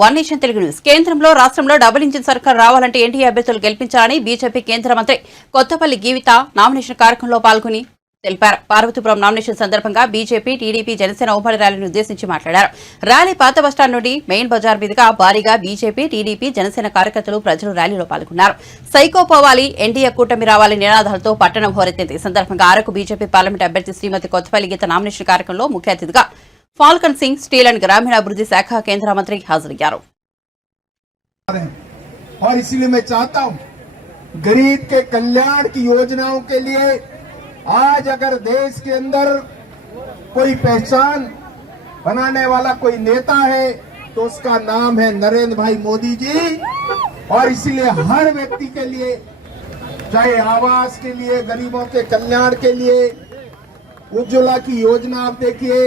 One nation Telugu news. కేంద్రంలో రాష్ట్రంలో double engine సర్కార్ రావాలంటే ఎన్టీఏ అభ్యర్థులు గెలిపించాలని బీజేపీ కేంద్ర మంత్రి కొత్తపల్లి గీవిత నామినేషన్ కార్యక్రమంలో పాల్గొని తెలిపారు. పార్వతీపురం నామినేషన్ సందర్భంగా బీజేపీ టీడీపీ జనసేన ఉమ్మడి ర్యాలీని ఉద్దేశించి మాట్లాడారు. ర్యాలీ పాత బస్టాండ్ నుండి మెయిన్ బజార్ మీదుగా భారీగా బీజేపీ టీడీపీ జనసేన కార్యకర్తలు ప్రజలు ర్యాలీలో పాల్గొన్నారు. సైకో పోవాలి ఎన్డీఏ కూటమి రావాలి నినాదాలతో పట్టణం హోరెత్తింది. ఈ సందర్భంగా అరకు బీజేపీ పార్లమెంట్ అభ్యర్థి శ్రీమతి కొత్తపల్లి గీత నామినేషన్ కార్యక్రమంలో ముఖ్య అతిథిగా ఫాల్కన్ సింగ్ స్టీల్ అండ్ గ్రామీణాభివృద్ధి శాఖ కేంద్ర మంత్రి హాజరయ్యారు रहे हैं और इसीलिए मैं चाहता हूं गरीब के कल्याण की योजनाओं के लिए आज अगर देश के अंदर कोई पहचान बनाने वाला कोई नेता है तो उसका नाम है नरेंद्र भाई मोदी जी और इसीलिए हर व्यक्ति के लिए चाहे आवास के लिए गरीबों के कल्याण के लिए उज्ज्वला की योजना आप देखिए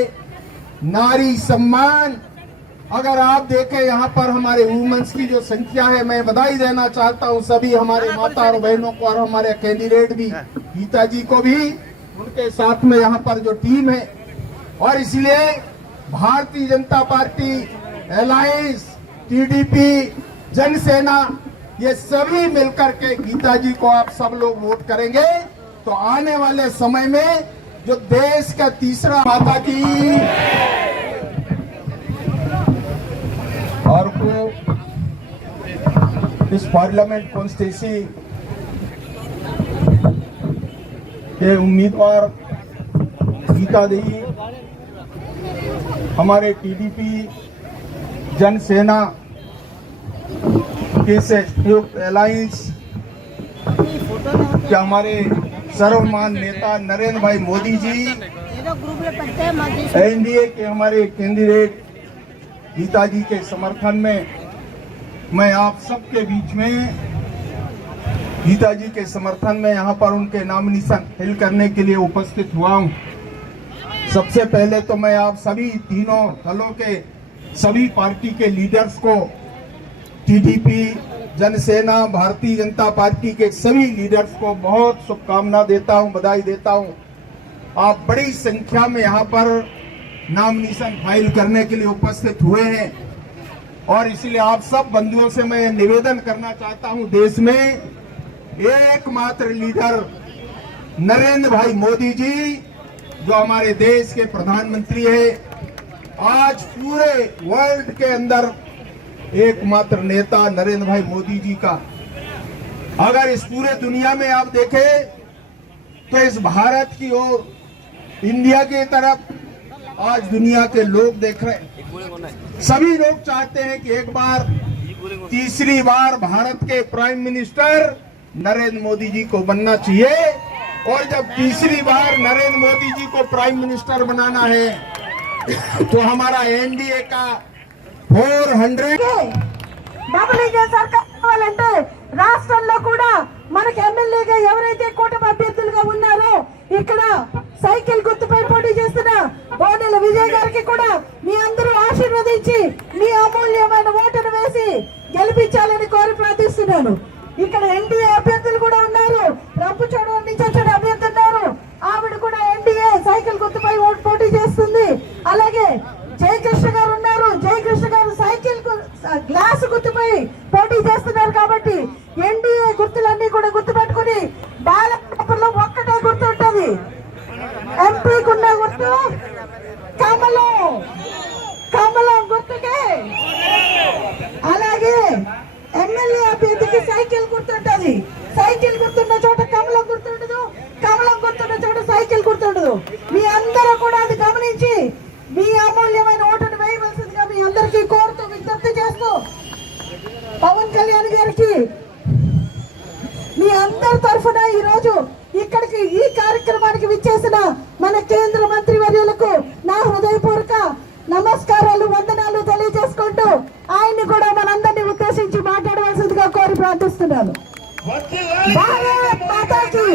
नारी सम्मान। अगर आप देखें यहाँ पर हमारे वुमेन्स की जो संख्या है, मैं बधाई देना चाहता हूँ सभी हमारे माता और बहनों को और हमारे कैंडिडेट भी, गीता जी को भी, उनके साथ में यहाँ पर जो टीम है। और इसलिए Bharatiya Janata party alliance TDP Jana Sena, ये सभी मिलकर के गीता जी को आप सब लोग वोट करेंगे। तो आने वाले समय में जो देश का तीसरा माता की को इस पार्लियामेंट कॉन्स्टिट्यूंसी के उम्मीदवार गीता देवी हमारे टीडीपी जनसेना के से अलायंस के हमारे सर्वमान नेता नरेंद्र भाई मोदी जी एनडीए के हमारे कैंडिडेट गीता जी के समर्थन में मैं आप सबके बीच में गीता जी के समर्थन में यहाँ पर उनके नामिनेशन फिल करने के लिए उपस्थित हुआ हूँ। सबसे पहले तो मैं आप सभी तीनों दलों के, सभी पार्टी के लीडर्स को, टीडीपी, जनसेना, भारतीय जनता पार्टी के सभी लीडर्स को बहुत शुभकामना देता हूँ, बधाई देता हूँ। आप बड़ी संख्या में यहाँ पर नामिनेशन फ़ाइल करने के लिए उपस्थित हुए हैं। और इसलिए आप सब बंधुओं से मैं निवेदन करना चाहता हूँ, देश में एकमात्र लीडर नरेंद्र भाई मोदी जी, जो हमारे देश के प्रधानमंत्री है, आज पूरे वर्ल्ड के अंदर एकमात्र नेता नरेंद्र भाई मोदी जी का। अगर इस पूरे दुनिया में आप देखें तो इस भारत की ओर, इंडिया की तरफ़ आज दुनिया के लोग देख रहे हैं सभी लोग चाहते हैं कि एक बार तीसरी बार भारत के प्राइम मिनिस्टर नरेंद्र मोदी जी को बनना चाहिए और जब तीसरी बार नरेंद्र मोदी जी को प्राइम मिनिस्टर बनाना है तो हमारा एनडीए का 400 డబుల్ ఇంజన్ సర్కార్ కావాలంటే రాష్ట్రంలో కూడా మనకి ఎమ్మెల్యేగా ఎవరైతే కూటమి అభ్యర్థులుగా ఉన్నారో ఇక్కడ సైకిల్ గుర్తుపై పోటీ చేస్తున్న బోడెల విజయ్ గారికి కూడా మీ అందరూ ఆశీర్వదించి మీ అమూల్యమైన ఓటును వేసి గెలిపించాలని కోరి ప్రార్థిస్తున్నాను. ఇక్కడ ఎన్డీఏ అభ్యర్థులు కూడా ఉన్నారు. రంపు చోడవరం చచ్చడి అభ్యర్థి ఉన్నారు. ఆవిడ కూడా ఎన్డీఏ సైకిల్ గుర్తుపై ఓటు పోటీ చేస్తుంది. అలాగే జయకృష్ణ గారు ఉన్నారు. జయకృష్ణ గారు సైకిల్ గ్లాస్ గుర్తుపై పోటీ చేస్తున్నారు కాబట్టి ఎన్డీఏ గుర్తులన్నీ కూడా గుర్తుపెట్టుకుని బ్యాలెట్ ఒక్కటే గుర్తు ఉంటుంది. ఉన్న గుర్తు. కమలం. కమలం గుర్తుకే? అలాగే ఎమ్మెల్యే అభ్యర్థికి సైకిల్ గుర్తుంటది. సైకిల్ గుర్తున్న చోట కమలం గుర్తుండదు. కమలం గుర్తున్న చోట సైకిల్ గుర్తుండదు. మీ అందరూ కూడా అది గమనించి మీ అమూల్యమైన ఓటును వేయవలసిందిగా మీ అందరికీ కోరుతూ విజ్ఞప్తి చేస్తూ పవన్ కళ్యాణ్ గారికి మీ అందరి తరఫున ఈరోజు చేస్తున్నాను భారత్ మాతాకి